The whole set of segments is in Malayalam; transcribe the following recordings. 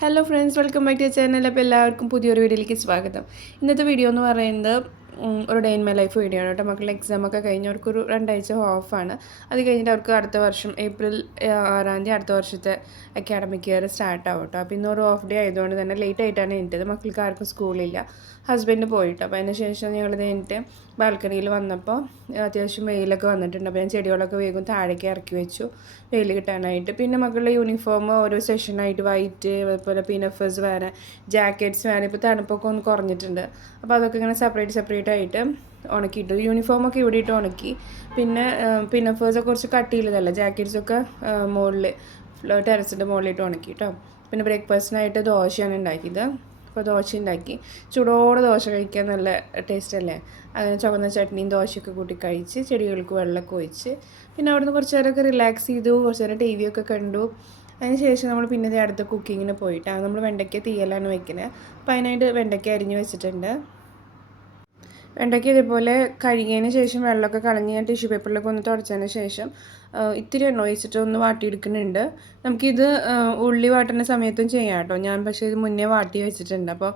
Hello friends, welcome back to channel. അപ്പോൾ എല്ലാവർക്കും പുതിയൊരു വീഡിയോയിലേക്ക് സ്വാഗതം. ഇന്നത്തെ വീഡിയോ എന്ന് പറയുന്നത് ഒരു day in my life video ആണ് കേട്ടോ. മക്കളുടെ എക്സാമൊക്കെ കഴിഞ്ഞ് അവർക്കൊരു 2 ആഴ്ച ഓഫാണ്. അത് കഴിഞ്ഞിട്ട് അവർക്ക് അടുത്ത വർഷം April 6 അടുത്ത വർഷത്തെ അക്കാഡമിക് ഇയർ സ്റ്റാർട്ട് ആവും കേട്ടോ. അപ്പോൾ ഇന്നൊരു ഓഫ് ഡേ ആയതുകൊണ്ട് തന്നെ ലേറ്റ് ആയിട്ടാണ് എണീറ്റത്. മക്കൾക്ക് ആർക്കും സ്കൂളില്ല, ഹസ്ബൻഡ് പോയിട്ട്. അപ്പോൾ അതിന് ശേഷം ഞങ്ങൾ കഴിഞ്ഞിട്ട് ബാൽക്കണിയിൽ വന്നപ്പോൾ അത്യാവശ്യം വെയിലൊക്കെ വന്നിട്ടുണ്ട്. അപ്പോൾ ഞാൻ ചെടികളൊക്കെ വേഗം താഴേക്ക് ഇറക്കി വെച്ചു വെയിൽ കിട്ടാനായിട്ട്. പിന്നെ മക്കളുടെ യൂണിഫോം ഓരോ സെഷനായിട്ട് വൈറ്റ്, അതുപോലെ പിനഫേഴ്സ് വേറെ, ജാക്കറ്റ്സ് വേറെ. ഇപ്പോൾ തണുപ്പൊക്കെ ഒന്ന് കുറഞ്ഞിട്ടുണ്ട്. അപ്പോൾ അതൊക്കെ ഇങ്ങനെ സെപ്പറേറ്റ് ആയിട്ട് ഉണക്കിയിട്ടു. യൂണിഫോമൊക്കെ ഇവിടെ ഇട്ട് ഉണക്കി. പിന്നെ പിനഫേഴ്സൊക്കെ കുറച്ച് കട്ടിയില്ലതല്ല, ജാക്കറ്റ്സൊക്കെ മുകളിൽ ടെറസിൻ്റെ മുകളിലിട്ട് ഉണക്കി കേട്ടോ. പിന്നെ ബ്രേക്ക്ഫാസ്റ്റിനായിട്ട് ദോശയാണ് ഉണ്ടാക്കിയത്. അപ്പോൾ ദോശ ഉണ്ടാക്കി. ചൂടോടെ ദോശ കഴിക്കാൻ നല്ല ടേസ്റ്റ് അല്ലേ. അങ്ങനെ ചുവന്ന ചട്നിയും ദോശയൊക്കെ കൂട്ടി കഴിച്ച് ചെടികൾക്ക് വെള്ളമൊക്കെ ഒഴിച്ച് പിന്നെ അവിടുന്ന് കുറച്ച് നേരമൊക്കെ റിലാക്സ് ചെയ്തു. കുറച്ച് നേരം ടി വി ഒക്കെ കണ്ടു. അതിന് ശേഷം നമ്മൾ പിന്നെ അടുത്ത കുക്കിങ്ങിന് പോയിട്ടാണ്. നമ്മൾ വെണ്ടയ്ക്ക തീയലാണ് വെക്കുന്നത്. അപ്പോൾ അതിനായിട്ട് വെണ്ടയ്ക്ക അരിഞ്ഞ് വെച്ചിട്ടുണ്ട്. വെണ്ടയ്ക്ക ഇതേപോലെ കഴുകിയതിന് ശേഷം വെള്ളമൊക്കെ കളഞ്ഞ് ഞാൻ ടിഷ്യൂ പേപ്പറിലൊക്കെ ഒന്ന് തുടച്ചതിന് ശേഷം ഇത്തിരി എണ്ണ ഒഴിച്ചിട്ട് ഒന്ന് വാട്ടിയെടുക്കുന്നുണ്ട്. നമുക്കിത് ഉള്ളി വാട്ടുന്ന സമയത്തും ചെയ്യാം കേട്ടോ. ഞാൻ പക്ഷേ ഇത് മുന്നേ വാട്ടി വെച്ചിട്ടുണ്ട്. അപ്പോൾ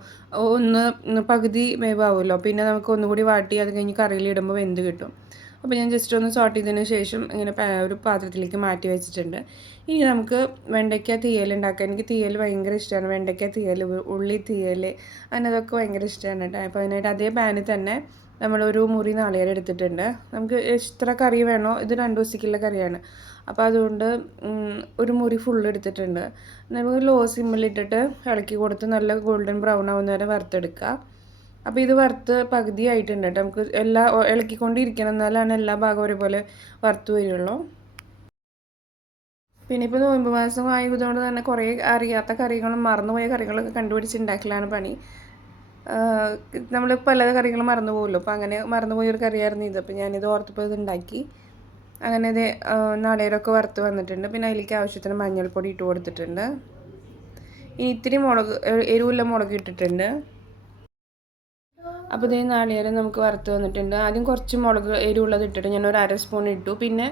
ഒന്ന് പകുതി വേവാവുമല്ലോ, പിന്നെ നമുക്ക് ഒന്നുകൂടി വാട്ടി അത് കഴിഞ്ഞ് കറിയിലിടുമ്പോൾ വെന്ത് കിട്ടും. അപ്പോൾ ഞാൻ ജസ്റ്റ് ഒന്ന് സോട്ട് ചെയ്തതിന് ശേഷം ഇങ്ങനെ ഒരു പാത്രത്തിലേക്ക് മാറ്റി വെച്ചിട്ടുണ്ട്. ഇനി നമുക്ക് വെണ്ടയ്ക്ക തീയൽ ഉണ്ടാക്കാം. എനിക്ക് തീയൽ ഭയങ്കര ഇഷ്ടമാണ്. വെണ്ടയ്ക്ക തീയൽ, ഉള്ളി തീയൽ, അതിനതൊക്കെ ഭയങ്കര ഇഷ്ടമാണ് കേട്ടോ. അപ്പോൾ അതിനായിട്ട് അതേ പാനിൽ തന്നെ നമ്മളൊരു മുറി നാളികേരം എടുത്തിട്ടുണ്ട്. നമുക്ക് എത്ര കറി വേണോ, ഇത് 2 ദിവസത്തേക്കുള്ള കറിയാണ്. അപ്പോൾ അതുകൊണ്ട് ഒരു മുറി ഫുള്ള് എടുത്തിട്ടുണ്ട്. നമുക്ക് ലോ സിമ്മിലിട്ടിട്ട് ഇളക്കി കൊടുത്ത് നല്ല ഗോൾഡൻ ബ്രൗൺ ആവുന്ന വരെ വറുത്തെടുക്കുക. അപ്പോൾ ഇത് വറുത്ത് പകുതി ആയിട്ടുണ്ട് കേട്ടോ. നമുക്ക് ഇളക്കിക്കൊണ്ടിരിക്കണം, എന്നാലാണ് എല്ലാ ഭാഗവും ഒരുപോലെ വറുത്ത് വരികയുള്ളൂ. പിന്നെ ഇപ്പോൾ നോയമ്പ് മാസം ആയതുകൊണ്ട് തന്നെ കുറേ അറിയാത്ത കറികളും മറന്നുപോയ കറികളൊക്കെ കണ്ടുപിടിച്ചുണ്ടാക്കലാണ് പണി. നമ്മൾ പല കറികളും മറന്നു പോകുമല്ലോ. അപ്പോൾ അങ്ങനെ മറന്നുപോയൊരു കറിയായിരുന്നു ഇത്. അപ്പോൾ ഞാനിത് ഓർത്തപ്പോൾ ഇത് ഉണ്ടാക്കി. അങ്ങനെ ഇത് നാളികേരമൊക്കെ വറുത്ത് വന്നിട്ടുണ്ട്. പിന്നെ അതിലേക്ക് ആവശ്യത്തിന് മഞ്ഞൾപ്പൊടി ഇട്ട് കൊടുത്തിട്ടുണ്ട്. ഇനി ഇത്തിരി എരിവുള്ള മുളക് ഇട്ടിട്ടുണ്ട്. അപ്പോൾ ഇതേ നാളികേരം നമുക്ക് വറുത്ത് വന്നിട്ടുണ്ട്. ആദ്യം കുറച്ച് എരിവുള്ളത് ഇട്ടിട്ട് ഞാൻ ഒരു 1/2 സ്പൂൺ ഇട്ടു. പിന്നെ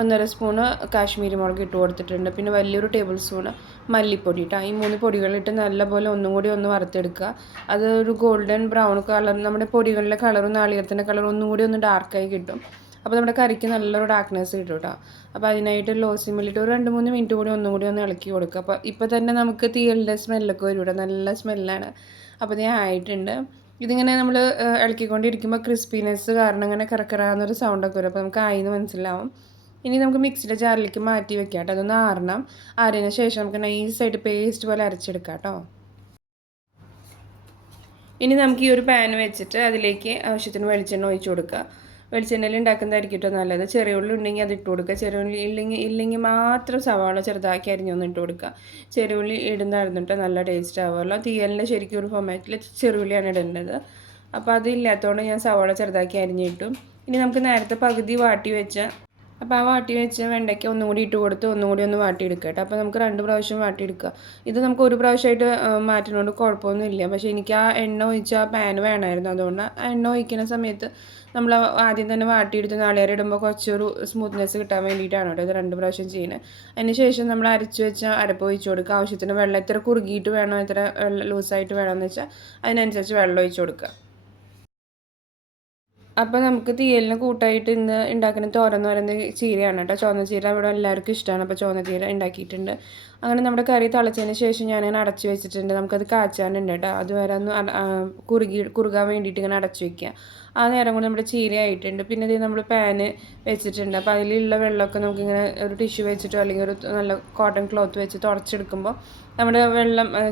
1/2 സ്പൂണ് കാശ്മീരി മുളക് ഇട്ട് കൊടുത്തിട്ടുണ്ട്. പിന്നെ വലിയൊരു ടേബിൾ സ്പൂണ് മല്ലിപ്പൊടി ഇട്ടാൽ ഈ 3 പൊടികളിട്ട് നല്ലപോലെ ഒന്നും കൂടി ഒന്ന് വറുത്തെടുക്കുക. അത് ഒരു ഗോൾഡൻ ബ്രൗൺ കളർ, നമ്മുടെ പൊടികളിലെ കളറും നാളികേരത്തിൻ്റെ കളറും ഒന്നും കൂടി ഒന്ന് ഡാർക്കായി കിട്ടും. അപ്പോൾ നമ്മുടെ കറിക്ക് നല്ലൊരു ഡാർക്ക്നെസ് കിട്ടും കേട്ടോ. അപ്പോൾ അതിനായിട്ട് ലോ സിമ്മിലിട്ട് ഒരു 2-3 മിനിറ്റ് കൂടി ഒന്നും കൂടി ഒന്ന് ഇളക്കി കൊടുക്കുക. അപ്പോൾ ഇപ്പോൾ തന്നെ നമുക്ക് തീയലിൻ്റെ സ്മെല്ലൊക്കെ വരും ഇവിടെ, നല്ല സ്മെല്ലാണ്. അപ്പോൾ ഇത് ആയിട്ടുണ്ട്. ഇതിങ്ങനെ നമ്മൾ ഇളക്കിക്കൊണ്ടിരിക്കുമ്പോൾ ക്രിസ്പിനെസ് കാരണം ഇങ്ങനെ കറക്കറാന്നൊരു സൗണ്ടൊക്കെ വരും. അപ്പോൾ നമുക്ക് ആയിന്ന് മനസ്സിലാവും. ഇനി നമുക്ക് മിക്സിയുടെ ജാറിലേക്ക് മാറ്റി വെക്കാം കേട്ടോ. അതൊന്ന് ആറണം. ആറിയതിന് ശേഷം നമുക്ക് നൈസായിട്ട് പേസ്റ്റ് പോലെ അരച്ചെടുക്കാം കേട്ടോ. ഇനി നമുക്ക് ഈ ഒരു പാൻ വെച്ചിട്ട് അതിലേക്ക് ആവശ്യത്തിന് വെളിച്ചെണ്ണ ഒഴിച്ച് കൊടുക്കുക. വെളിച്ചെണ്ണയിൽ ഉണ്ടാക്കുന്നതായിരിക്കും കേട്ടോ നല്ലത്. ചെറിയ ഉള്ളി ഉണ്ടെങ്കിൽ അത് ഇട്ട് കൊടുക്കുക. ചെറിയ ഉള്ളി ഇല്ലെങ്കിൽ മാത്രം സവാള ചെറുതാക്കി അരിഞ്ഞൊന്ന് ഇട്ട് കൊടുക്കുക. ചെറിയ ഉള്ളി ഇടുന്നതായിരുന്നു കേട്ടോ നല്ല ടേസ്റ്റ് ആവുമല്ലോ. തീയലിൻ്റെ ശരിക്കും ഒരു ഫോമാറ്റിൽ ചെറിയ ഉള്ളിയാണ് ഇടേണ്ടത്. അപ്പോൾ അതില്ലാത്തതുകൊണ്ട് ഞാൻ സവാള ചെറുതാക്കി അരിഞ്ഞിട്ടു. ഇനി നമുക്ക് നേരത്തെ പകുതി വാട്ടി വെച്ച അപ്പോൾ ആ വാട്ടി വെച്ച് വെണ്ടയ്ക്ക ഒന്നും കൂടി ഇട്ട് കൊടുത്ത് ഒന്നും കൂടി ഒന്ന് വാട്ടിയെടുക്കുക കേട്ടോ. അപ്പോൾ നമുക്ക് 2 പ്രാവശ്യം വാട്ടിയെടുക്കുക. ഇത് നമുക്ക് ഒരു പ്രാവശ്യമായിട്ട് മാറ്റുന്നതുകൊണ്ട് കുഴപ്പമൊന്നുമില്ല. പക്ഷേ എനിക്ക് ആ എണ്ണ ഒഴിച്ച ആ പാൻ വേണമായിരുന്നു. അതുകൊണ്ട് ആ എണ്ണ ഒഴിക്കുന്ന സമയത്ത് നമ്മൾ ആദ്യം തന്നെ വാട്ടിയെടുത്ത് നാളികേരം ഇടുമ്പോൾ കുറച്ചൊരു സ്മൂത്ത്നെസ് കിട്ടാൻ വേണ്ടിയിട്ടാണ് കേട്ടോ ഇത് 2 പ്രാവശ്യം ചെയ്യുന്നത്. അതിന് ശേഷം നമ്മൾ അരച്ച് വെച്ച അരപ്പ് ഒഴിച്ച് കൊടുക്കുക. ആവശ്യത്തിന് വെള്ളം എത്ര കുറുകിയിട്ട് വേണോ, എത്ര ലൂസായിട്ട് വേണമെന്ന് വെച്ചാൽ അതിനനുസരിച്ച് വെള്ളം ഒഴിച്ച് കൊടുക്കുക. അപ്പോൾ നമുക്ക് തീയലിന് കൂട്ടായിട്ട് ഇന്ന് ഉണ്ടാക്കുന്ന തോരൻ എന്ന് പറയുന്നത് ചീരയാണ് കേട്ടോ. ചുവന്ന ചീര ഇവിടെ എല്ലാവർക്കും ഇഷ്ടമാണ്. അപ്പോൾ ചുവന്ന ചീര ഉണ്ടാക്കിയിട്ടുണ്ട്. അങ്ങനെ നമ്മുടെ കറി തിളച്ചതിന് ശേഷം ഞാനിങ്ങനെ അടച്ച് വെച്ചിട്ടുണ്ട്. നമുക്കത് കാച്ചാനുണ്ട് കേട്ടോ. അതുവരെ ഒന്ന് കുറുകാൻ വേണ്ടിയിട്ട് ഇങ്ങനെ അടച്ച് വയ്ക്കുക. ആ നേരം കൊണ്ട് നമ്മുടെ ചീര ആയിട്ടുണ്ട്. പിന്നെ ഇത് നമ്മൾ പാന് വെച്ചിട്ടുണ്ട്. അപ്പോൾ അതിലുള്ള വെള്ളമൊക്കെ നമുക്കിങ്ങനെ ഒരു ടിഷ്യൂ വെച്ചിട്ടോ അല്ലെങ്കിൽ ഒരു നല്ല കോട്ടൺ ക്ലോത്ത് വെച്ച് തുടച്ചെടുക്കുമ്പോൾ നമ്മുടെ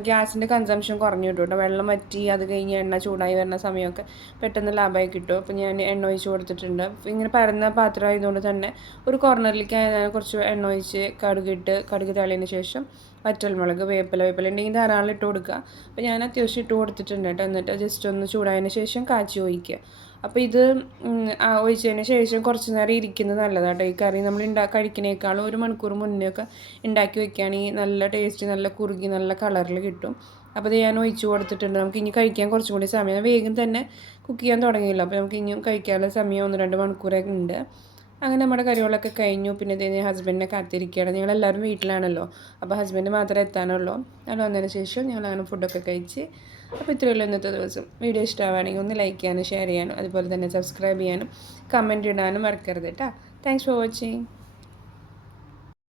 ഗ്യാസിൻ്റെ കൺസംഷൻ കുറഞ്ഞു കിട്ടും കേട്ടോ. വെള്ളം വറ്റി അത് കഴിഞ്ഞ് എണ്ണ ചൂടായി വരുന്ന സമയമൊക്കെ പെട്ടെന്ന് ലാഭമായി കിട്ടും. അപ്പോൾ ഞാൻ എണ്ണ ഒഴിച്ച് കൊടുത്തിട്ടുണ്ട്. ഇങ്ങനെ പരന്ന പാത്രം ആയതുകൊണ്ട് തന്നെ ഒരു കോർണറിലേക്ക് കുറച്ച് എണ്ണ ഒഴിച്ച് കടുക് തളിയതിന് ശേഷം വറ്റൽമുളക്, വേപ്പില ഉണ്ടെങ്കിൽ ധാരാളം ഇട്ട് കൊടുക്കുക. അപ്പോൾ ഞാൻ അത്യാവശ്യം ഇട്ട് കൊടുത്തിട്ടുണ്ട് കേട്ടോ. എന്നിട്ട് ജസ്റ്റ് ഒന്ന് ചൂടായതിന് ശേഷം കാച്ചി ഒഴിക്കുക. അപ്പോൾ ഇത് ഒഴിച്ചതിന് ശേഷം കുറച്ച് നേരം ഇരിക്കുന്നത് നല്ലതാണ് കേട്ടോ. ഈ കറി നമ്മൾ കഴിക്കുന്നതിനേക്കാളും 1 മണിക്കൂർ മുന്നേ ഒക്കെ ഉണ്ടാക്കി വെക്കുകയാണെങ്കിൽ നല്ല ടേസ്റ്റ്, നല്ല കുറുകി, നല്ല കളറിൽ കിട്ടും. അപ്പോൾ ഇത് ഞാൻ ഒഴിച്ച് കൊടുത്തിട്ടുണ്ട്. നമുക്ക് ഇനി കഴിക്കാൻ കുറച്ചും കൂടി സമയം, വേഗം തന്നെ കുക്ക് ചെയ്യാൻ തുടങ്ങിയില്ല. അപ്പോൾ നമുക്ക് ഇനിയും കഴിക്കാനുള്ള സമയം 1-2 മണിക്കൂറൊക്കെ ഉണ്ട്. അങ്ങനെ നമ്മുടെ കറികളൊക്കെ കഴിഞ്ഞു. പിന്നെ ഇത് ഹസ്ബൻഡിനെ കാത്തിരിക്കുകയാണ്. ഞങ്ങളെല്ലാവരും വീട്ടിലാണല്ലോ, അപ്പോൾ ഹസ്ബൻഡ് മാത്രമേ എത്താനുള്ളൂ. അത് വന്നതിന് ശേഷം ഞങ്ങളങ്ങനെ ഫുഡൊക്കെ കഴിച്ച്. അപ്പോൾ ഇത്രയുള്ളൂ ഇന്നത്തെ ദിവസം. വീഡിയോ ഇഷ്ടമാവുകയാണെങ്കിൽ ഒന്ന് ലൈക്ക് ചെയ്യാനും ഷെയർ ചെയ്യാനും അതുപോലെ തന്നെ സബ്സ്ക്രൈബ് ചെയ്യാനും കമൻറ്റ് ഇടാനും മറക്കരുത് കേട്ടോ. Thanks for watching.